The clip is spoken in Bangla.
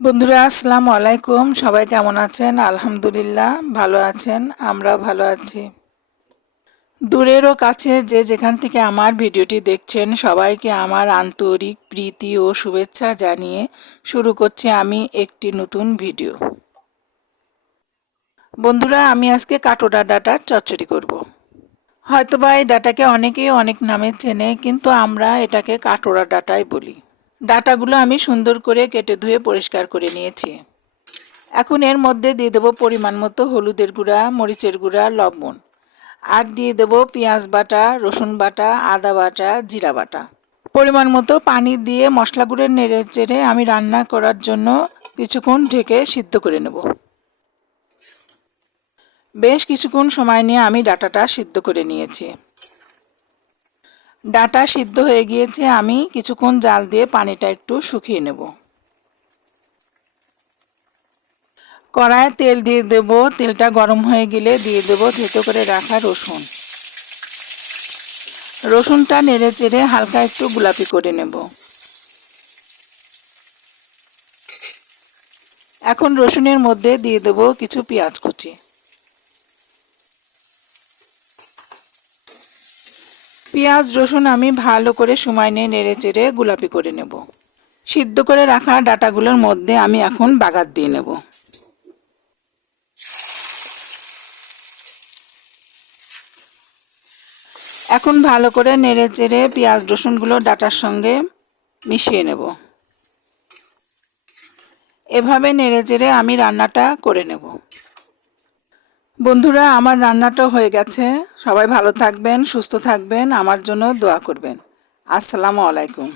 বন্ধুরা, আসসালামু আলাইকুম। সবাই কেমন আছেন? আলহামদুলিল্লাহ ভালো আছেন আমরা ভালো আছি। দূরেরও কাছে যে যেখান থেকে আমার ভিডিওটি দেখছেন, সবাইকে আমার আন্তরিক প্রীতি ও শুভেচ্ছা জানিয়ে শুরু করছি আমি একটি নতুন ভিডিও। বন্ধুরা, আমি আজকে কাটোডা ডাটার চচ্চড়ি করব। হয়তোবা এই ডাটাকে অনেকেই অনেক নামে চেনে, কিন্তু আমরা এটাকে কাটোড়া ডাটাই বলি। ডাটাগুলো আমি সুন্দর করে কেটে ধুয়ে পরিষ্কার করে নিয়েছি। এখন এর মধ্যে দিয়ে দেবো পরিমাণ মতো হলুদের গুঁড়া, মরিচের গুঁড়া, লবণ। আর দিয়ে দেবো পেঁয়াজ বাটা, রসুন বাটা, আদা বাটা, জিরা বাটা। পরিমাণ মতো পানি দিয়ে মশলাগুলো নেড়ে চেড়ে আমি রান্না করার জন্য কিছুক্ষণ ঢেকে সিদ্ধ করে নেব। বেশ কিছুক্ষণ সময় নিয়ে আমি ডাটাটা সিদ্ধ করে নিয়েছি। ডাটা সিদ্ধ হয়ে গিয়েছে, আমি কিছুক্ষণ জাল দিয়ে পানিটা একটু শুকিয়ে নেব। কড়ায় তেল দিয়ে দেব, তেলটা গরম হয়ে গেলে দিয়ে দেব থেতো করে রাখা রসুন। রসুনটা নেড়ে চেড়ে হালকা একটু গোলাপি করে নেব। এখন রসুনের মধ্যে দিয়ে দেব কিছু পেঁয়াজ কুচি। পেঁয়াজ, রসুন আমি ভালো করে সময় নিয়ে নেড়ে চেড়ে গোলাপি করে নেব। সিদ্ধ করে রাখা ডাটাগুলোর মধ্যে আমি এখন বাগাত দিয়ে নেব। এখন ভালো করে নেড়ে চেড়ে পেঁয়াজ, রসুনগুলো ডাটার সঙ্গে মিশিয়ে নেব। এভাবে নেড়ে চেড়ে আমি রান্নাটা করে নেব। বন্ধুরা, আমার রান্নাটা হয়ে গেছে। সবাই ভালো থাকবেন, সুস্থ থাকবেন, আমার জন্য দোয়া করবেন। আসসালামু আলাইকুম।